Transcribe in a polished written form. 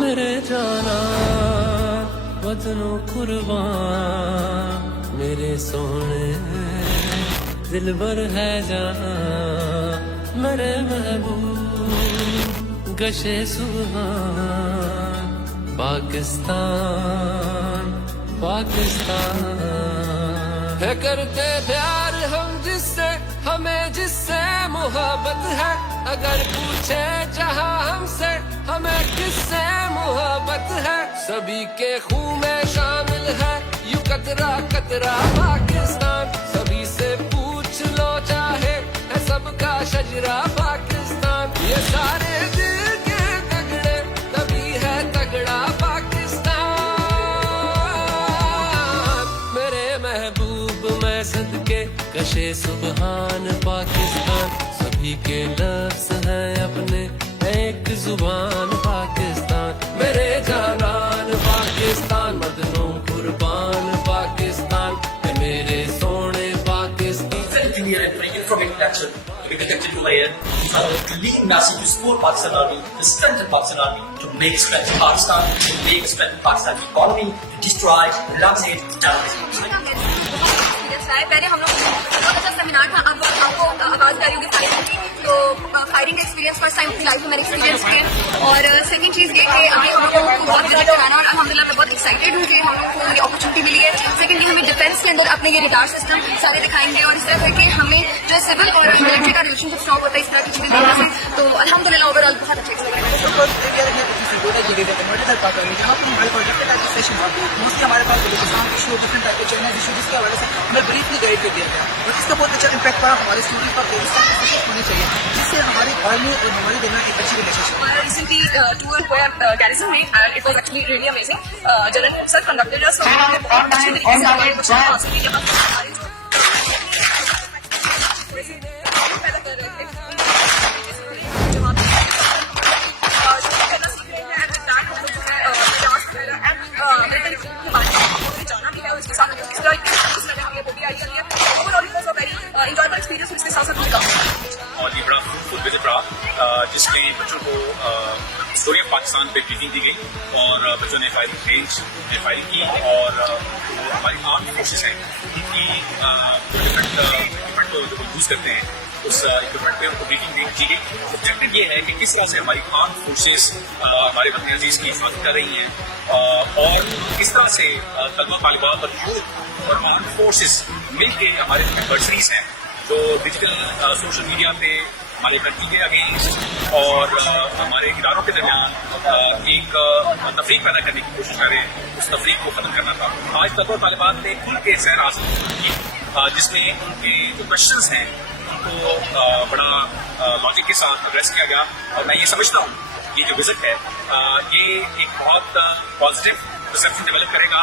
मेरे जाना वतनों कुर्बान मेरे सोने दिलबर है जहां मेरे महबूब गशे सुहान पाकिस्तान पाकिस्तान है करते प्यार हम जिससे हमें जिससे मोहब्बत है अगर पूछे जहां हमसे हमें किससे मोहब्बत है सभी के खून में शामिल है यू कतरा कतरा पाकिस्तान सभी से पूछ लो चाहे है सबका शजरा पाकिस्तान ये सारे दिल के तगड़े तभी है तगड़ा पाकिस्तान मेरे महबूब मैं सदके कशे सुबहान पाकिस्तान सभी के लफ्ज़ हैं अपने एक जुबान पाकिस्तान मेरे जानान पाकिस्तान मदनों कुर्बान पाकिस्तान है मेरे सोने Pakistan from international to be detected to layer the leading message to support Pakistan Army, to strengthen Pakistan Army, to make strength in Pakistan, to make strength in Pakistan economy, to destroy, eliminate terrorism. पहले हम लोग seminar था आपको आवाज आ रही होगी firing की तो फायरिंग का एक्सपीरियंस फर्स्ट टाइम अपनी लाइफ में मैंने एक्सपीरियंस किया और सेकंड चीज ये कि अभी हम लोगों को बहुत विजिट कराना और अल्हम्दुलिल्लाह मैं बहुत एक्साइटेड हूँ कि हम लोग को ये अपॉर्चुनिटी मिली है सेकंडली हमें डिफेंस के अंदर अपने ये रडार सिस्टम सारे दिखाएंगे और इस तरह करके हमें जो सिविल और मिलिट्री का रिलेशनशिप स्ट्रॉन्ग होता है इस तरह की चीजें देखने से तो अल्हम्दुलिल्लाह ओवरऑल बहुत अच्छे मोस्टली हमारे पास इशू डिफरेंट टाइप के चैनल इशू जिसकी वजह से हमें ब्रीफली गाइड कर दिया गया और इसका बहुत अच्छा इम्पैक्ट पड़ा हमारे स्टूडेंट पर होनी चाहिए जिससे हमारे आर्मी और हमारे दरमियान एक अच्छी relationship recently tour where garrison made and it was actually really amazing General sir conducted us बहुत अच्छे तरीके से हमारे क्वेश्चन आंसर किए और ये बड़ा फ्रूटफुल विजिट रहा जिसमें बच्चों को स्टोरी ऑफ पाकिस्तान पे ब्रीफिंग दी गई और बच्चों ने फायरिंग रेंज में फायरिंग की और हमारी आर्म फोर्सेस हैं उनकी डिफरेंट इक्विपमेंट जो यूज़ करते हैं उस इक्विपमेंट पे उनको ब्रीफिंग दी गई ऑब्जेक्टिव ये है कि किस तरह से हमारी आर्म फोर्सेस हमारे वतन अजीज की हिफाजत कर रही हैं और किस तरह से तलबा तालिबात और यूथ और आर्म फोर्सेस मिलके हमारे जो एडवर्सरीज हैं जो डिजिटल सोशल मीडिया पे हमारे कंट्री के अगेंस्ट और हमारे इदारों के दरमियान एक तफरीक पैदा करने की कोशिश करें उस तफरीक को खत्म करना था आज तलबा तालिबात ने खुल के सैर हासिल की जिसमें उनके जो क्वेश्चंस हैं उनको बड़ा लॉजिक के साथ एड्रेस किया गया और मैं ये समझता हूँ ये जो विजिट है ये एक बहुत पॉजिटिव रिसेप्शन डेवलप करेगा